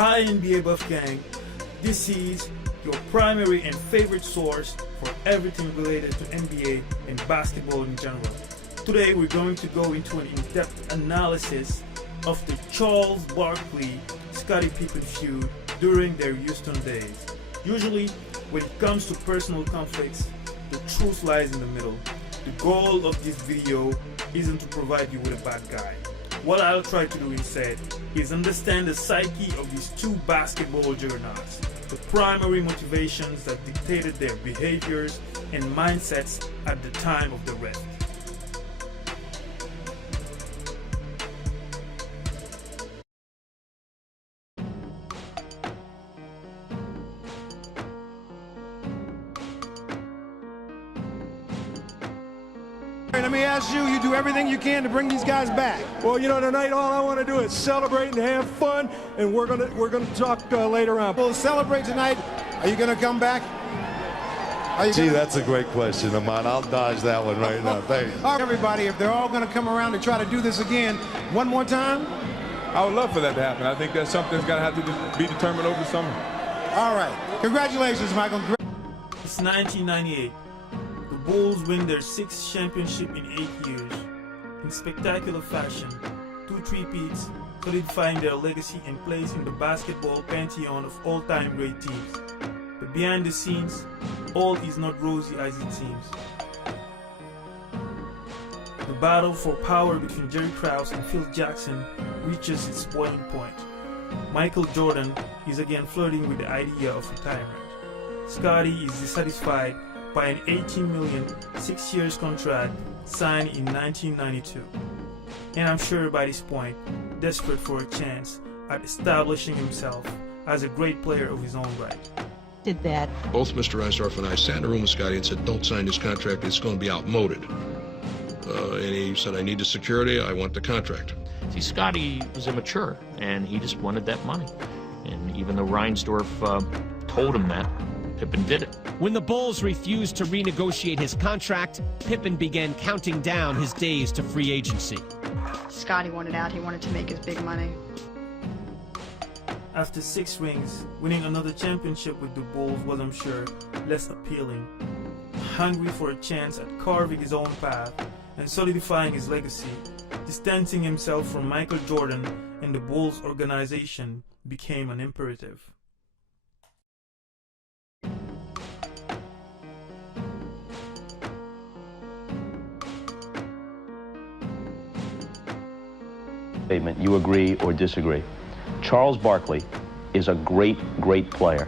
Hi NBA Buff Gang, this is your primary and favorite source for everything related to NBA and basketball in general. Today we're going to go into an in-depth analysis of the Charles Barkley Scottie Pippen feud during their Houston days. Usually when it comes to personal conflicts, the truth lies in the middle. The goal of this video isn't to provide you with a bad guy. What I'll try to do instead is understand the psyche of these two basketball juggernauts, the primary motivations that dictated their behaviors and mindsets at the time of the rift. Let me ask you, you do everything you can to bring these guys back. Well, you know, tonight all I want to do is celebrate and have fun, and we're gonna talk later on. We'll celebrate tonight. Are you gonna come back? Gee, that's a great question, Amon. I'll dodge that one right now. Thanks. All right, everybody, if they're all gonna come around to try to do this again, one more time? I would love for that to happen. I think that's something that's gonna have to be determined over the summer. All right. Congratulations, Michael. It's 1998. The Bulls win their 6th championship in 8 years. In spectacular fashion, 2 three-peats, solidifying their legacy and place in the basketball pantheon of all-time great teams. But behind the scenes, all is not rosy as it seems. The battle for power between Jerry Krause and Phil Jackson reaches its boiling point. Michael Jordan is again flirting with the idea of retirement. Scottie is dissatisfied by an $18 million 6-year contract signed in 1992. And I'm sure by this point, desperate for a chance at establishing himself as a great player of his own right. Did that. Both Mr. Reinsdorf and I sat in a room with Scottie and said, don't sign this contract, it's going to be outmoded. And he said, I need the security, I want the contract. See, Scottie was immature, and he just wanted that money. And even though Reinsdorf told him that, Pippen did it. When the Bulls refused to renegotiate his contract, Pippen began counting down his days to free agency. Scottie wanted out. He wanted to make his big money. After 6 rings, winning another championship with the Bulls was, I'm sure, less appealing. Hungry for a chance at carving his own path and solidifying his legacy, distancing himself from Michael Jordan and the Bulls organization became an imperative. Statement, you agree or disagree. Charles Barkley is a great player,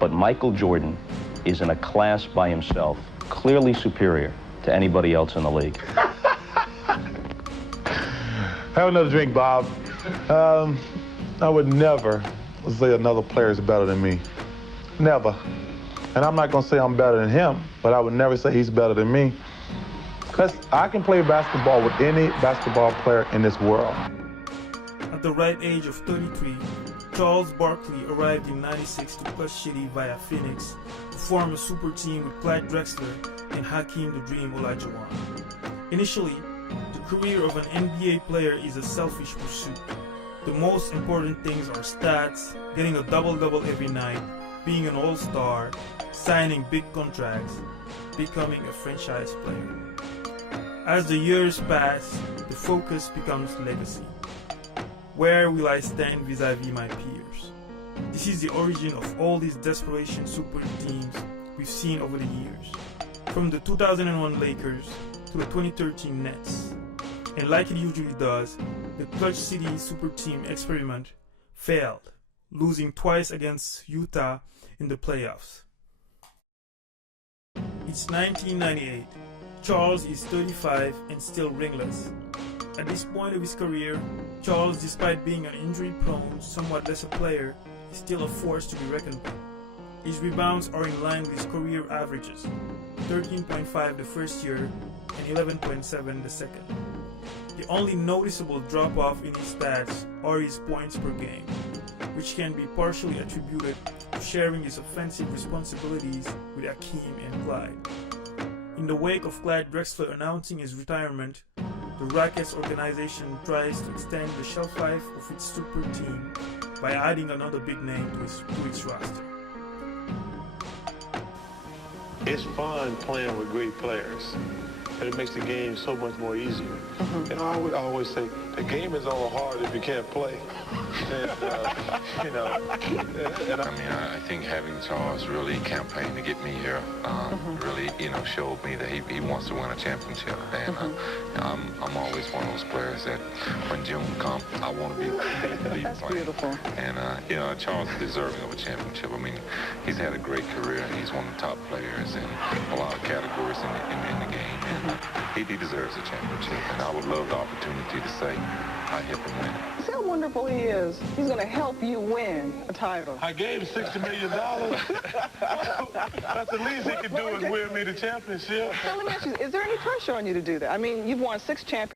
but Michael Jordan is in a class by himself, clearly superior to anybody else in the league. Have another drink, Bob. I would never say another player is better than me. Never. And I'm not going to say I'm better than him, but I would never say he's better than me. Because I can play basketball with any basketball player in this world. At the ripe age of 33, Charles Barkley arrived in '96 to Clutch City via Phoenix to form a super team with Clyde Drexler and Hakeem the Dream Olajuwon. Initially, the career of an NBA player is a selfish pursuit. The most important things are stats, getting a double-double every night, being an all-star, signing big contracts, becoming a franchise player. As the years pass, the focus becomes legacy. Where will I stand vis-a-vis my peers? This is the origin of all these desperation super teams we've seen over the years, from the 2001 Lakers to the 2013 Nets. And like it usually does, the Clutch City super team experiment failed, losing twice against Utah in the playoffs. It's 1998. Charles is 35 and still ringless. At this point of his career, Charles, despite being an injury-prone, somewhat lesser player, is still a force to be reckoned with. His rebounds are in line with his career averages, 13.5 the first year and 11.7 the second. The only noticeable drop-off in his stats are his points per game, which can be partially attributed to sharing his offensive responsibilities with Hakeem and Clyde. In the wake of Clyde Drexler announcing his retirement, the Rockets organization tries to extend the shelf life of its super team by adding another big name to its roster. It's fun playing with great players, and it makes the game so much more easier. And I would always say, the game is all hard if you can't play. And, you know, I think having Charles really campaigned to get me here really, showed me that he wants to win a championship. And I'm always one of those players that when June comes, I want to be playing. That's beautiful. And, Charles is deserving of a championship. I mean, he's had a great career, and he's one of the top players in a lot of categories in the game. And he deserves a championship, and I would love the opportunity to say I helped him win it. See how wonderful he is. He's going to help you win a title. I gave him $60 million. That's the least he can do is win me the championship. Now, let me ask you, is there any pressure on you to do that? I mean, you've won 6 championships.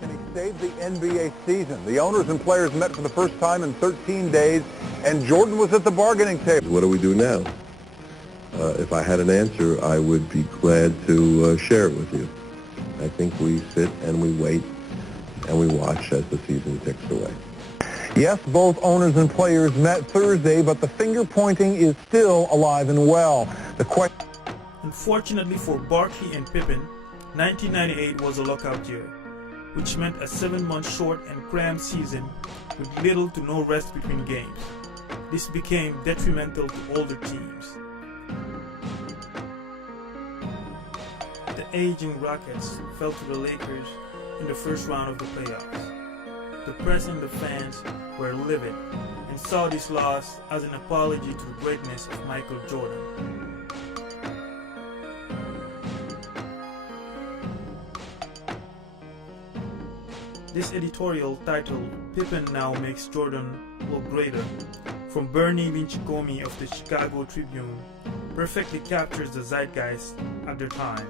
Can he save the NBA season? The owners and players met for the first time in 13 days, and Jordan was at the bargaining table. What do we do now? If I had an answer, I would be glad to share it with you. I think we sit and we wait and we watch as the season ticks away. Yes, both owners and players met Thursday, but the finger-pointing is still alive and well. Unfortunately for Barkley and Pippen, 1998 was a lockout year, which meant a 7-month short and cramped season with little to no rest between games. This became detrimental to older teams. The aging Rockets fell to the Lakers in the first round of the playoffs. The press and the fans were livid and saw this loss as an apology to the greatness of Michael Jordan. This editorial titled "Pippen Now Makes Jordan Look Greater" from Bernie Lincicome of the Chicago Tribune perfectly captures the zeitgeist at the time.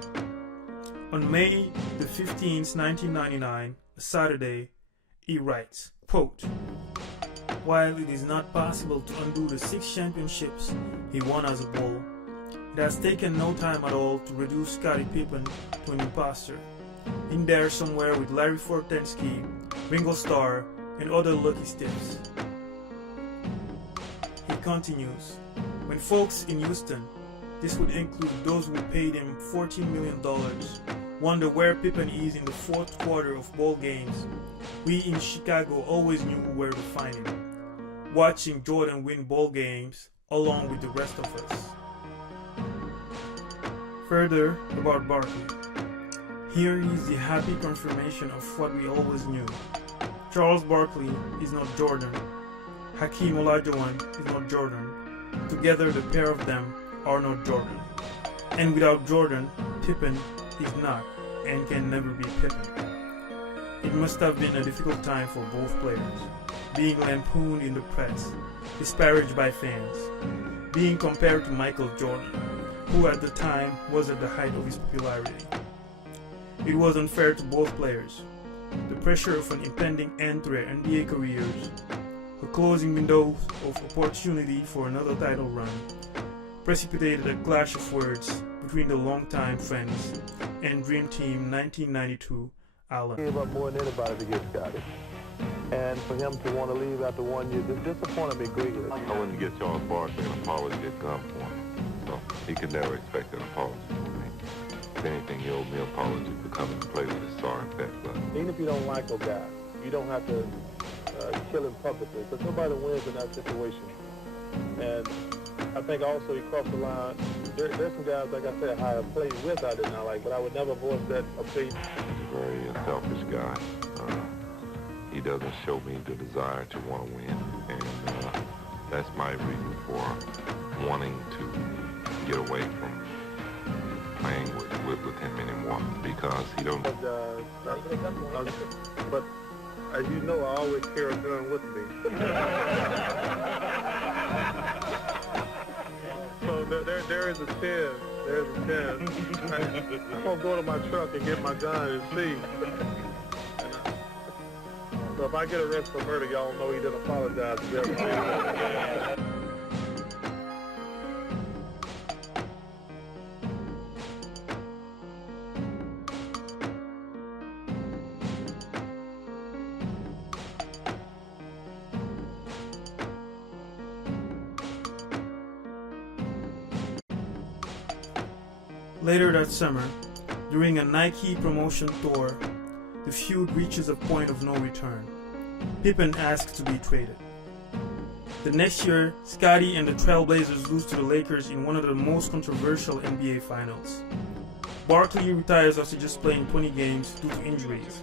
On May the 15th, 1999, a Saturday, he writes, quote, "While it is not possible to undo the 6 championships he won as a Bull, it has taken no time at all to reduce Scottie Pippen to an imposter, in there somewhere with Larry Fortensky, Ringo Starr, and other lucky stiffs." He continues, "When folks in Houston, this would include those who paid him $14 million, wonder where Pippen is in the fourth quarter of ball games, we in Chicago always knew where to find him, watching Jordan win ball games along with the rest of us." Further about Barkley. Here is the happy confirmation of what we always knew. Charles Barkley is not Jordan. Hakeem Olajuwon is not Jordan. Together the pair of them are not Jordan. And without Jordan, Pippen is not and can never be Pippen. It must have been a difficult time for both players, being lampooned in the press, disparaged by fans, being compared to Michael Jordan, who at the time was at the height of his popularity. It was unfair to both players. The pressure of an impending end to their NBA careers, a closing window of opportunity for another title run, precipitated a clash of words between the longtime friends and Dream Team 1992 Allen. He gave up more than anybody to get Scottie. And for him to want to leave after 1 year just disappointed me greatly. I wouldn't give Charles Barkley an apology at gunpoint, so he could never expect an apology from me. If anything, he owed me an apology for coming to play with his star and pet club. Even if you don't like a guy, you don't have to kill him publicly, because nobody wins in that situation. And I think also he crossed the line. There's some guys, like I said, I have played with I did not like, but I would never voice that opinion. He's a very selfish guy. He doesn't show me the desire to want to win, and that's my reason for wanting to get away from playing with him anymore, because he don't... But as you know, I always carry a gun with me. So there is a chance. There's a chance. I'm going to go to my truck and get my gun and see. So if I get arrested for murder, y'all know he didn't apologize to everything. Later that summer, during a Nike promotion tour, the feud reaches a point of no return. Pippen asks to be traded. The next year, Scottie and the Trailblazers lose to the Lakers in one of the most controversial NBA finals. Barkley retires after just playing 20 games due to injuries.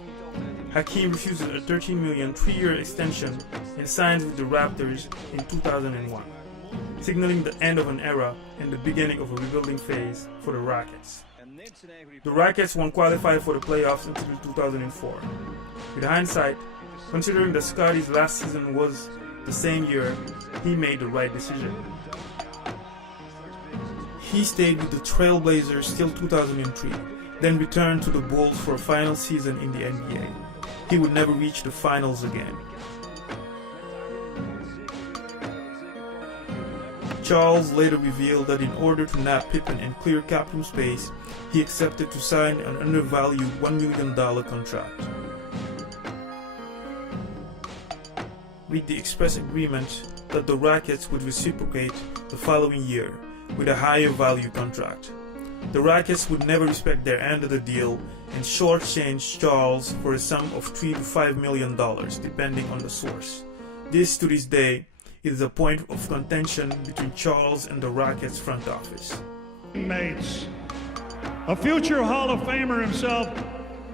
Hakeem refuses a $13 million 3-year extension and signs with the Raptors in 2001, signaling the end of an era and the beginning of a rebuilding phase for the Rockets. The Rockets won't qualify for the playoffs until 2004. With hindsight, considering that Scottie's last season was the same year, he made the right decision. He stayed with the Trailblazers till 2003, then returned to the Bulls for a final season in the NBA. He would never reach the finals again. Charles later revealed that in order to nab Pippen and clear cap room space, he accepted to sign an undervalued $1 million contract, with the express agreement that the Rockets would reciprocate the following year with a higher value contract. The Rockets would never respect their end of the deal and shortchange Charles for a sum of $3 to $5 million, depending on the source. This, to this day, is a point of contention between Charles and the Rockets front office. Mates, a future Hall of Famer himself,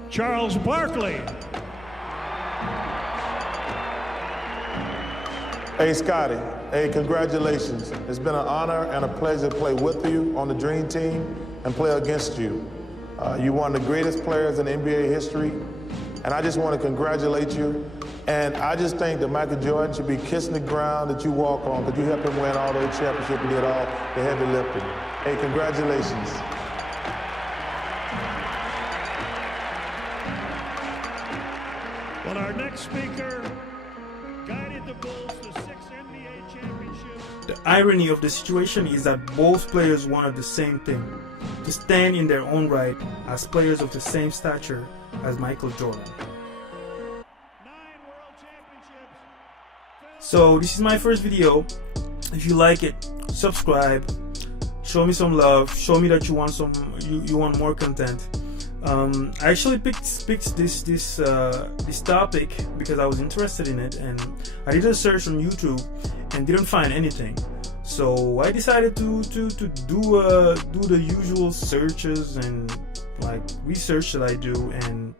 Charles Barkley. Hey, Scottie. Hey, congratulations. It's been an honor and a pleasure to play with you on the Dream Team and play against you. You're one of the greatest players in NBA history, and I just want to congratulate you. And I just think that Michael Jordan should be kissing the ground that you walk on, because you helped him win all those championships and did all the heavy lifting. Hey, congratulations. Well, our next speaker guided the Bulls to 6 NBA championships. The irony of the situation is that both players wanted the same thing: to stand in their own right as players of the same stature as Michael Jordan. So this is my first video. If you like it, subscribe, show me some love, show me that you want more content. I actually picked this topic because I was interested in it, and I did a search on YouTube and didn't find anything. So I decided to do the usual searches and like research that I do, and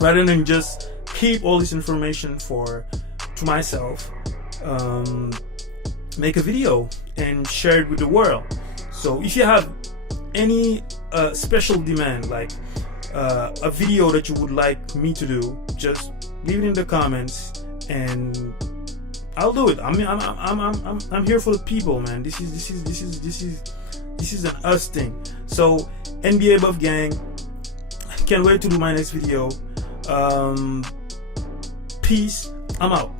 rather than just keep all this information to myself, make a video and share it with the world. So if you have any special demand, like a video that you would like me to do, just leave it in the comments and I'll do it. I mean, I'm here for the people, man. This is an us thing. So NBA Buff Gang, can't wait to do my next video. Peace. I'm out.